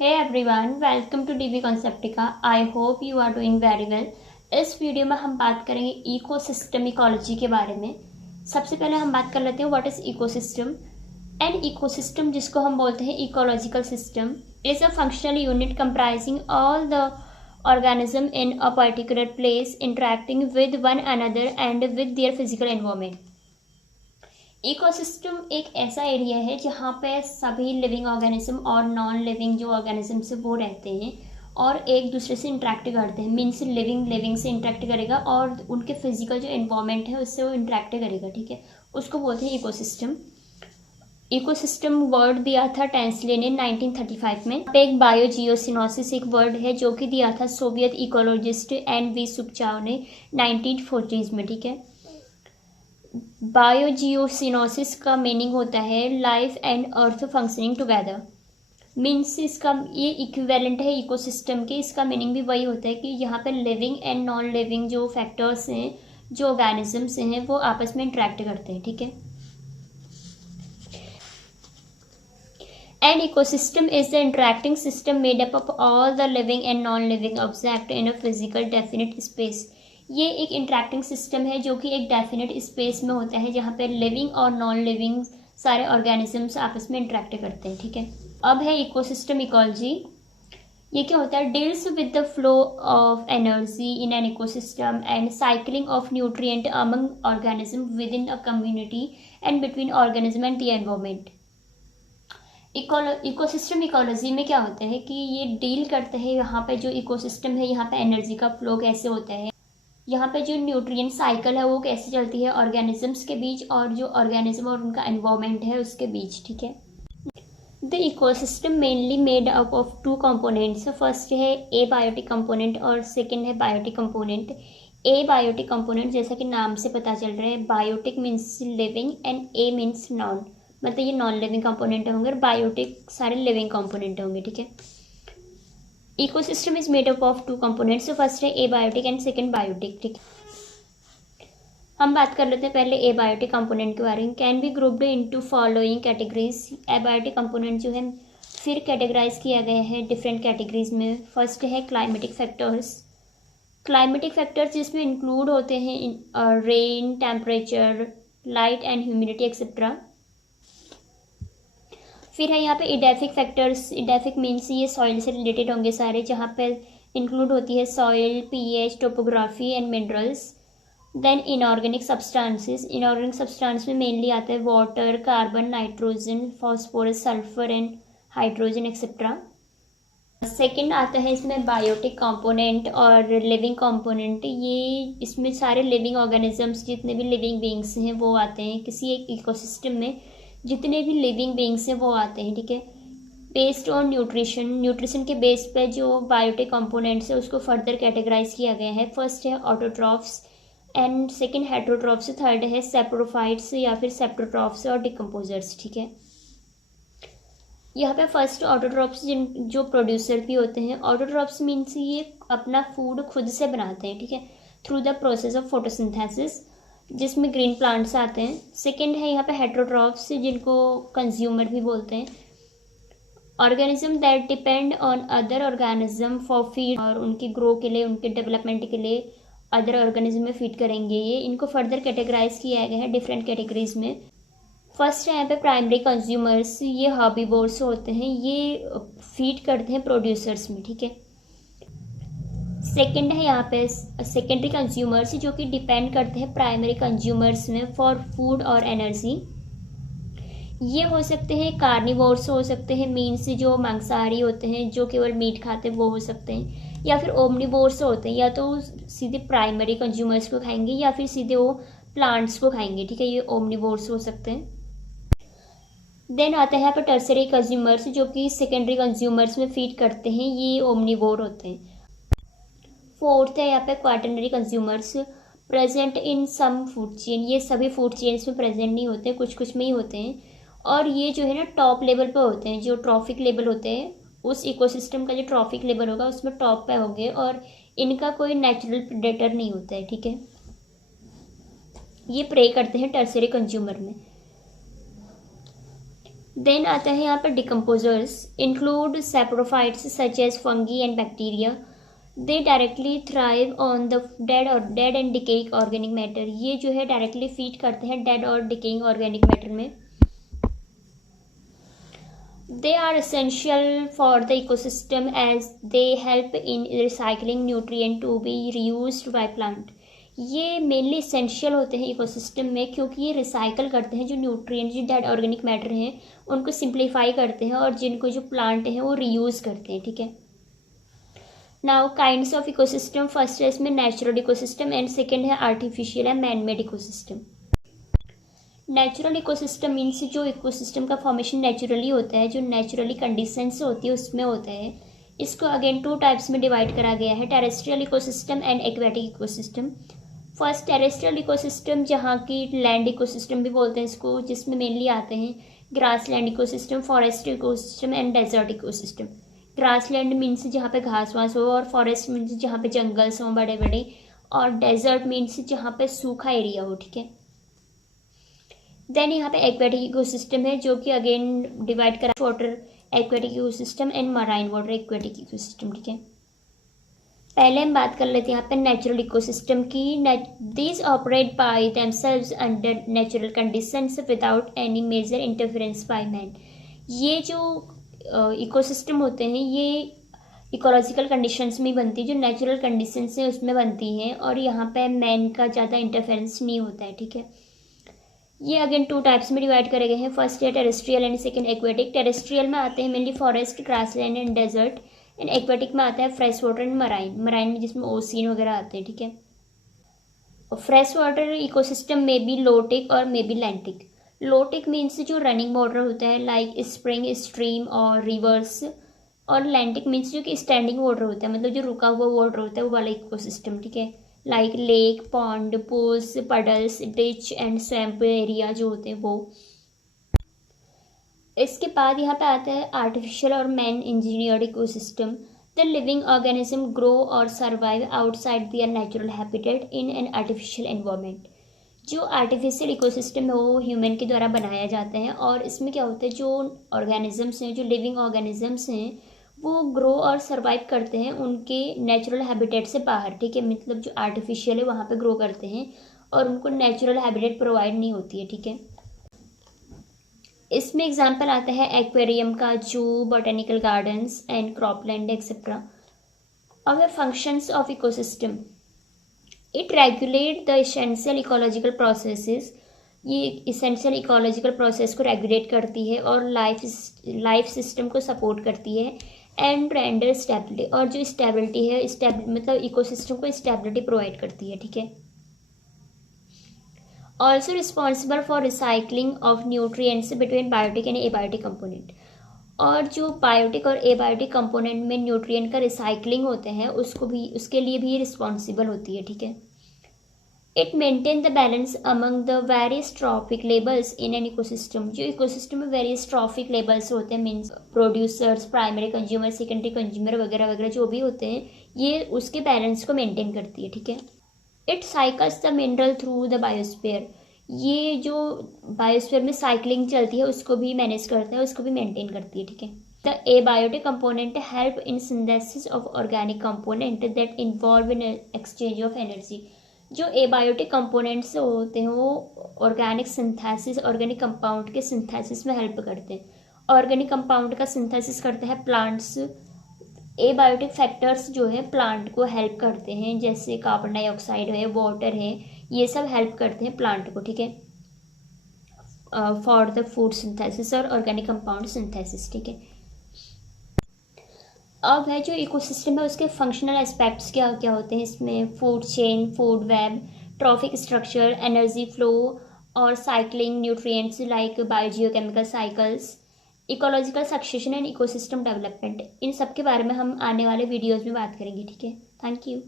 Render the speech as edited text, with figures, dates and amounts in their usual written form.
Hey everyone, welcome to DB Conceptica. I hope you are doing very well. इस video में हम बात करेंगे इकोसिस्टम इकोलॉजी के बारे में। सबसे पहले हम बात कर लेते हैं what is ecosystem. And ecosystem, जिसको हम बोलते हैं ecological system, is a functional unit comprising all the organism in a particular place interacting with one another and with their physical environment. Ecosystem एक ऐसा एरिया है जहाँ पे सभी लिविंग ऑर्गेनिज्म और नॉन लिविंग जो ऑर्गेनिज्म वो रहते हैं और एक दूसरे से इंटरेक्ट करते हैं। मीन्स लिविंग से इंटरेक्ट करेगा और उनके फिजिकल जो एनवायरनमेंट है उससे वो इंटरेक्ट करेगा, ठीक है। उसको बोलते हैं इकोसिस्टम। इकोसिस्टम वर्ड दिया था टेंसले ने 1935 में। पे एक बायोजियोसिनोसिस एक वर्ड है जो कि दिया था सोवियत इकोलॉजिस्ट एन.वी. सुबचाव ने 1940s में, ठीक है। बायोजियोसिनोसिस का मीनिंग होता है life and earth functioning together. Means इसका ये इक्विवेलेंट है इकोसिस्टम के। इसका मीनिंग भी वही होता है कि यहाँ पे लिविंग एंड नॉन लिविंग जो फैक्टर्स हैं, जो ऑर्गेनिजम्स हैं, वो आपस में इंटरेक्ट करते हैं, ठीक है। An ecosystem is the interacting system made up of all the living and non living object in a physical definite space. ये एक इंटरेक्टिंग सिस्टम है जो कि एक डेफिनेट स्पेस में होता है जहाँ पे लिविंग और नॉन लिविंग सारे ऑर्गेनिजम्स आपस में इंटरेक्ट करते हैं, ठीक है। अब है इकोसिस्टम इकोलॉजी। ये क्या होता है? Deals with the flow of energy in an ecosystem and cycling of nutrient among organism with in a community and between organism and the environment. Ecosystem ecology में क्या होता है कि ये डील करते हैं यहाँ पे जो इकोसिस्टम है, यहाँ पे एनर्जी का फ्लो कैसे होता है, यहाँ पे जो न्यूट्रिएंट साइकिल है वो कैसे चलती है ऑर्गेनिजम्स के बीच और जो ऑर्गेनिज्म और उनका एनवायरनमेंट है उसके बीच, ठीक है। The ecosystem mainly made up of two components. First है ए बायोटिक कंपोनेंट और सेकंड है biotic component. Abiotic component जैसा कि नाम से पता चल रहा है, biotic means living and a means non, मतलब ये नॉन लिविंग कंपोनेंट होंगे और बायोटिक सारे लिविंग कंपोनेंट होंगे, ठीक है। Ecosystem is made up of two components. First है एबायोटिक एंड सेकंड बायोटिक, ठीक है। हम बात कर लेते हैं पहले एबायोटिक कंपोनेंट के बारे में। Can be grouped into following categories. Abiotic component जो है फिर कैटेगराइज किया गया है डिफरेंट कैटेगरीज में। फर्स्ट है क्लाइमेटिक फैक्टर्स। क्लाइमेटिक फैक्टर्स जिसमें इंक्लूड होते हैं rain, temperature, light and humidity etcetera. फिर है यहाँ पे इडेफिक फैक्टर्स। इडेफिक मीन्स ये सॉइल से रिलेटेड होंगे सारे, जहाँ पे इंक्लूड होती है soil, pH, topography and minerals. Then inorganic substances. Inorganic substance में मेनली आता है water, carbon, nitrogen, phosphorus, sulphur and hydrogen etcetera. Second आता है इसमें बायोटिक कंपोनेंट और लिविंग कंपोनेंट। ये इसमें सारे लिविंग ऑर्गेनिजम्स, जितने भी लिविंग बींग्स हैं वो आते हैं किसी एक इकोसिस्टम में। जितने भी लिविंग बींग्स हैं वो आते हैं, ठीक है। बेस्ड ऑन न्यूट्रिशन के बेस पे जो बायोटिक कंपोनेंट्स है उसको फर्दर कैटेगराइज किया गया है। फर्स्ट है autotrophs and second heterotrophs, third है सेप्रोफाइट्स या फिर सेप्टोट्रॉफ्स और डिकम्पोजर्स, ठीक है। यहाँ पे फर्स्ट ऑटोट्रॉफ्स जो प्रोड्यूसर भी होते हैं। ऑटोट्रॉफ्स मीन्स ये अपना फूड खुद से बनाते हैं, ठीक है, through the process of photosynthesis, जिसमें ग्रीन प्लांट्स आते हैं। सेकंड है यहाँ पे हेटरोट्रॉफ्स, जिनको कंज्यूमर भी बोलते हैं। Organism that depend on other organism for feed, और उनकी ग्रो के लिए, उनके डेवलपमेंट के लिए अदर ऑर्गेनिज्म में फीड करेंगे। ये इनको फर्दर कैटेगराइज किया गया है डिफरेंट कैटेगरीज में। फर्स्ट है यहाँ पे प्राइमरी कंज्यूमर्स। ये हर्बीवोर्स होते हैं, ये फीड करते हैं प्रोड्यूसर्स में, ठीक है। सेकेंड है यहाँ पे सेकेंडरी कंज्यूमर्स, जो कि डिपेंड करते हैं प्राइमरी कंज्यूमर्स में फॉर फूड और एनर्जी। ये हो सकते हैं कार्निवोर्स, हो सकते हैं मीन्स जो मांसाहारी होते हैं, जो केवल मीट खाते हैं वो हो सकते हैं, या फिर ओमनिवोर्स होते हैं, या तो सीधे प्राइमरी कंज्यूमर्स को खाएंगे या फिर सीधे वो प्लांट्स को खाएंगे, ठीक है। ये ओमनिवोर्स हो सकते हैं। देन आता है यहाँ पर टर्सरी कंज्यूमर्स, जो कि सेकेंडरी कंज्यूमर्स में फीड करते हैं, ये ओमनिवोर होते हैं। फोर्थ है यहाँ पे quaternary consumers, present in some food chain. ये सभी फूड चेन्स में प्रेजेंट नहीं होते, कुछ कुछ में ही होते हैं, और ये जो है ना टॉप लेवल पे होते हैं। जो ट्रॉफिक लेवल होते हैं, उस इकोसिस्टम का जो ट्रॉफिक लेवल होगा उसमें टॉप पे होंगे, और इनका कोई नेचुरल प्रेडेटर नहीं होता है, ठीक है। ये प्रे करते हैं टर्सरी कंज्यूमर में। देन आता है यहाँ पर decomposers, include saprophytes such as fungi and bacteria. They directly thrive on the dead and decaying organic matter. ये जो है डायरेक्टली फीड करते हैं डेड और डिकेइंग ऑर्गेनिक मैटर में। They are essential for the ecosystem as they help in recycling nutrient to be reused by plant। ये mainly essential होते हैं इकोसिस्टम में क्योंकि ये रिसाइकल करते हैं जो न्यूट्रिएंट जो डेड ऑर्गेनिक मैटर हैं उनको सिंप्लीफाई करते हैं और जिनको जो प्लांट हैं वो रीयूज़ करते हैं, ठीक है। Now kinds of ecosystem, first है इसमें नेचुरल इकोसिस्टम एंड सेकेंड है आर्टिफिशियल है man made ecosystem. Natural ecosystem means जो इकोसिस्टम का फॉर्मेशन नेचुरली होता है, जो नेचुरली कंडीशन से होती है उसमें होता है। इसको अगेन 2 टाइप्स में डिवाइड करा गया है, terrestrial ecosystem and aquatic ecosystem. First terrestrial ecosystem, जहाँ की लैंड इकोसिस्टम भी बोलते हैं इसको, जिसमें मेनली आते हैं grassland ecosystem, forest ecosystem and desert ecosystem. Grassland means जहाँ पे घास वास हो, और फॉरेस्ट मीन्स जहाँ पे जंगल्स हों बड़े बड़े, और डेजर्ट मीन्स जहाँ पे सूखा एरिया हो, ठीक है। देन यहाँ पे एक्वेटिक इकोसिस्टम है जो कि अगेन डिवाइड करा water aquatic ecosystem and marine water aquatic ecosystem, ठीक है। पहले हम बात कर लेते हैं यहाँ पे नेचुरल इकोसिस्टम की। These operate by themselves under natural conditions without any major interference by man. ये जो इकोसिस्टम होते हैं ये इकोलॉजिकल कंडीशंस में बनती है, जो नेचुरल कंडीशंस हैं उसमें बनती हैं और यहाँ पे मैन का ज़्यादा इंटरफेरेंस नहीं होता है, ठीक है। ये अगेन 2 टाइप्स में डिवाइड करे गए हैं, फर्स्ट है terrestrial and second aquatic. Terrestrial में आते हैं mainly forest, grassland and desert, and aquatic में आता है fresh water and marine. Marine में जिसमें ओशियन वगैरह आते हैं, ठीक है। और फ्रेश वाटर इकोसिस्टम में भी लोटिक और may be lentic. Lotic means जो रनिंग वाटर होता है लाइक स्प्रिंग, स्ट्रीम और रिवर्स, और लैंटिक मीन्स जो कि स्टैंडिंग वाटर होता है, मतलब जो रुका हुआ वाटर होता है वो वाला इकोसिस्टम, ठीक है। Like lake, pond, pools, puddles, ditch and swamp area जो होते हैं वो। इसके बाद यहाँ पे आता है आर्टिफिशियल और man engineered ecosystem. The living organism grow और survive outside their natural habitat in an artificial environment. जो आर्टिफिशियल इकोसिस्टम है वो ह्यूमन के द्वारा बनाया जाता है और इसमें क्या होता है जो ऑर्गेनिजम्स हैं, जो लिविंग ऑर्गेनिजम्स हैं वो ग्रो और सर्वाइव करते हैं उनके नेचुरल हैबिटेट से बाहर, ठीक है। मतलब जो आर्टिफिशियल है वहाँ पे ग्रो करते हैं और उनको नेचुरल हैबिटेट प्रोवाइड नहीं होती है, ठीक है। इसमें एग्जांपल आता है एक्वेरियम का, जू, botanical gardens and cropland etcetera. अब है functions of ecosystem. It regulate the essential ecological processes. ये एसेंशियल इकोलॉजिकल प्रोसेस को रेगुलेट करती है और लाइफ सिस्टम को सपोर्ट करती है। एंड रेंडर स्टेबिलिटी, और जो स्टेबिलिटी है मतलब इकोसिस्टम को स्टेबिलिटी प्रोवाइड करती है, ठीक है। Also responsible for recycling of nutrients between biotic and abiotic component. और जो बायोटिक और एबायोटिक कंपोनेंट में न्यूट्रिएंट का रिसाइकलिंग होते हैं उसके लिए भी रिस्पॉन्सिबल होती है, ठीक है। It maintain the balance among the various trophic levels in an ecosystem. जो इकोसिस्टम में वेरियस ट्रॉफिक लेबल्स होते हैं, means producers, primary consumer, secondary consumer वगैरह वगैरह जो भी होते हैं, ये उसके बैलेंस को मेंटेन करती है, ठीक है। It cycles the mineral through the biosphere. ये जो बायोस्फीयर में साइकिलिंग चलती है उसको भी मैनेज करता है, उसको भी मेंटेन करती है, ठीक है। The abiotic component help in synthesis of organic component that involve in exchange of energy. जो एबायोटिक कंपोनेंट्स होते हैं वो ऑर्गेनिक सिंथेसिस, ऑर्गेनिक कंपाउंड के सिंथेसिस में हेल्प करते हैं। ऑर्गेनिक कंपाउंड का सिंथेसिस करते हैं प्लांट्स। एबायोटिक फैक्टर्स जो है प्लांट को हेल्प करते हैं, जैसे कार्बन डाइऑक्साइड है, वाटर है, ये सब हेल्प करते हैं प्लांट को, ठीक है, फॉर द फूड सिंथेसिस और ऑर्गेनिक कंपाउंड सिंथेसिस, ठीक है। अब है जो इकोसिस्टम है उसके फंक्शनल एस्पेक्ट्स क्या क्या होते हैं इसमें, food chain, food web, trophic structure, energy flow और cycling nutrients like biogeochemical cycles, ecological succession and ecosystem development. इन सब के बारे में हम आने वाले वीडियोज़ में बात करेंगे, ठीक है। Thank you.